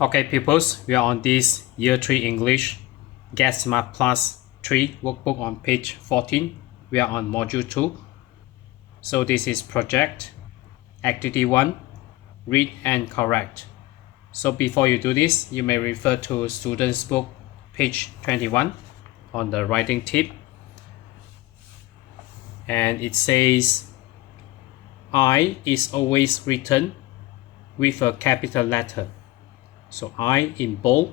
Okay, pupils, we are on this Year 3 English Get Smart Plus 3 workbook on page 14. We are on Module 2. So this is Project Activity 1, Read and Correct. So before you do this, you may refer to Student's Book, page 21 on the writing tip. And it says, I is always written with a capital letter. So I in bold.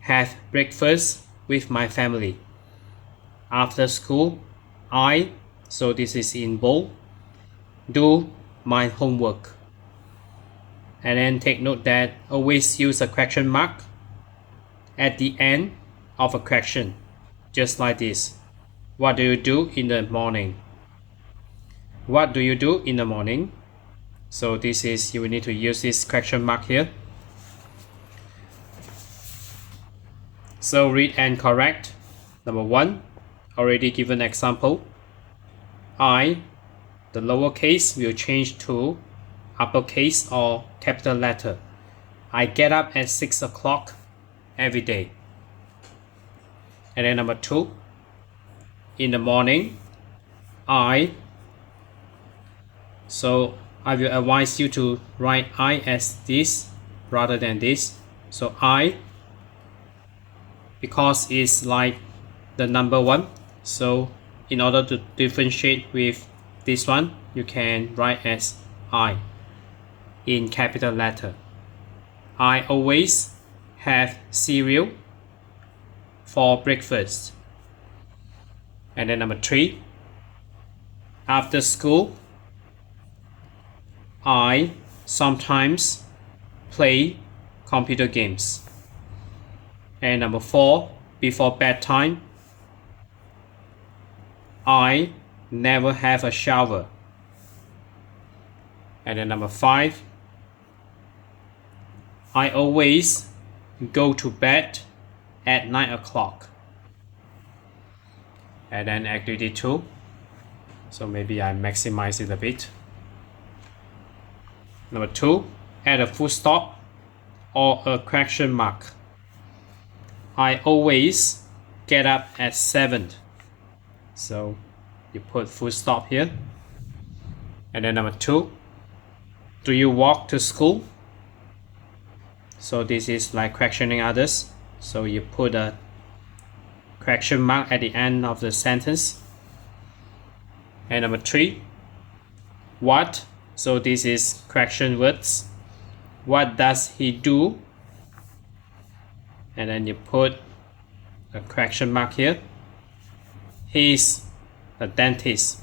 Have breakfast with my family. After school, so this is in bold, do my homework. And then take note that always use a question mark at the end of a question, just like this. What do you do in the morning? What do you do in the morning? So this is, you will need to use this question mark here. So read and correct. Number 1, already given example. I, the lowercase will change to uppercase or capital letter. I get up at 6 o'clock every day. And then number 2, in the morning, so I will advise you to write I as this rather than this. So I, because it's like the number 1, so in order to differentiate with this one, you can write as I in capital letter. I always have cereal for breakfast. And then number 3, after school, I sometimes play computer games. And number 4, before bedtime, I never have a shower. And then number 5, I always go to bed at 9 o'clock. And then activity 2, so maybe I maximize it a bit. Number 2, add a full stop or a question mark. I always get up at 7. So you put full stop here. And then number 2, do you walk to school? So this is like questioning others. So you put a question mark at the end of the sentence. And number 3, what? So this is question words. What does he do? And then you put a question mark here. He's a dentist,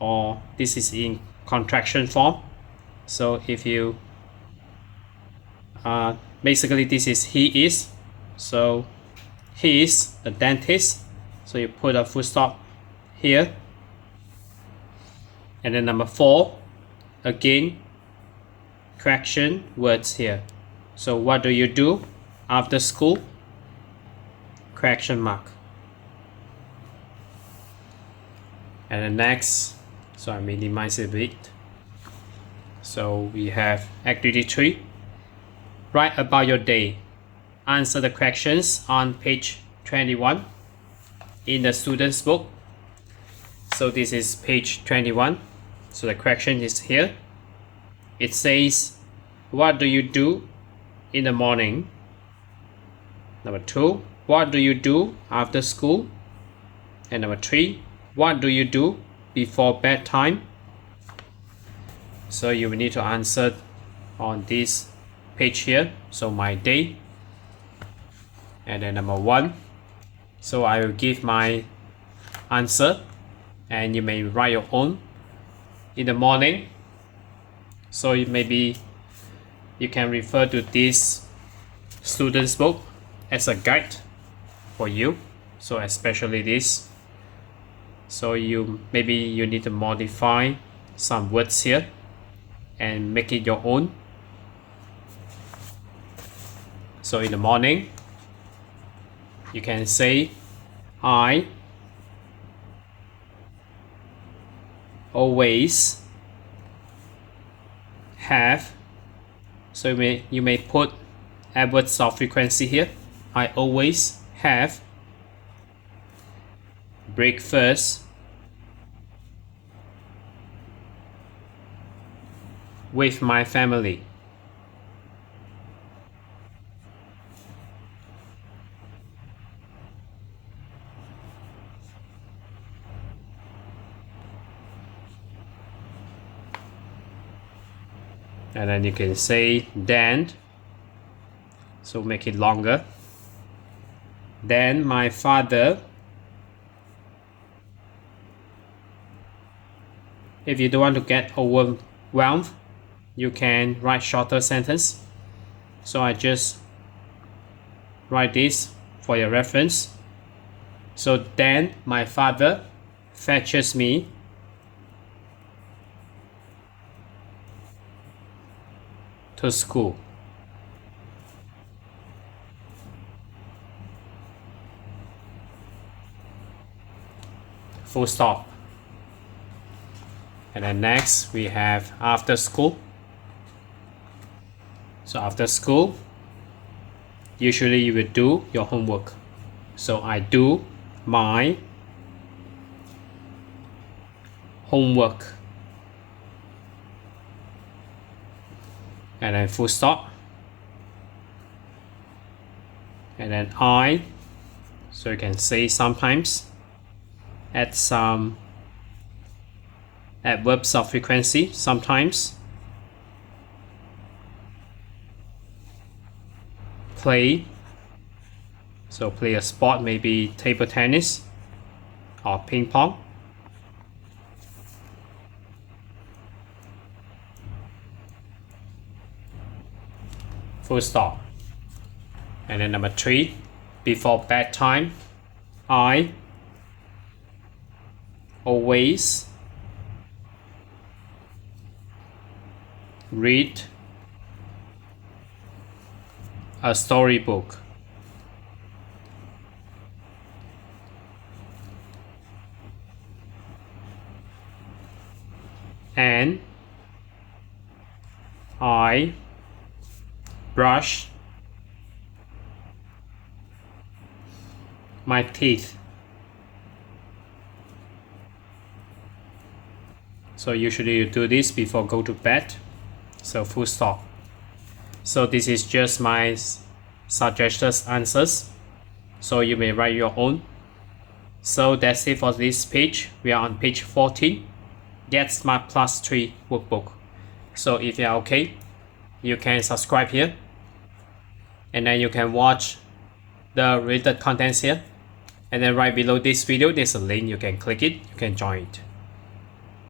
or this is in contraction form. So if you basically this is he is, so he is a dentist, so you put a full stop here. And then number 4, again correction words here. So what do you do after school? Correction mark. And then next, so I minimize it a bit. So we have activity 3. Write about your day. Answer the questions on page 21 in the student's book. So this is page 21. So the question is here. It says, what do you do in the morning? Number 2, what do you do after school? And number 3, what do you do before bedtime? So you will need to answer on this page here. So my day. And then number 1, so I will give my answer and you may write your own. In the morning, so maybe you can refer to this student's book as a guide for you, so especially this. So maybe you need to modify some words here and make it your own. So in the morning, you can say, I always have, so you may put adverbs of frequency here. I always have breakfast with my family. And then you can say then, so make it longer. Then my father. If you don't want to get overwhelmed, you can write shorter sentence. So I just write this for your reference. So then my father fetches me to school. Full stop. And then next we have after school. So after school, usually you will do your homework. So I do my homework. And then full stop. And then I, so you can say sometimes, add some adverbs of frequency sometimes. Play, so play a sport, maybe table tennis or ping pong. Full stop. And then number 3, before bedtime, I always read a storybook. And I brush my teeth. So usually you do this before go to bed. So full stop. So this is just my suggested answers. So you may write your own. So that's it for this page. We are on page 14. Get Smart Plus 3 workbook. So if you are okay, you can subscribe here. And then you can watch the related contents here. And then right below this video, there's a link. You can click it. You can join it.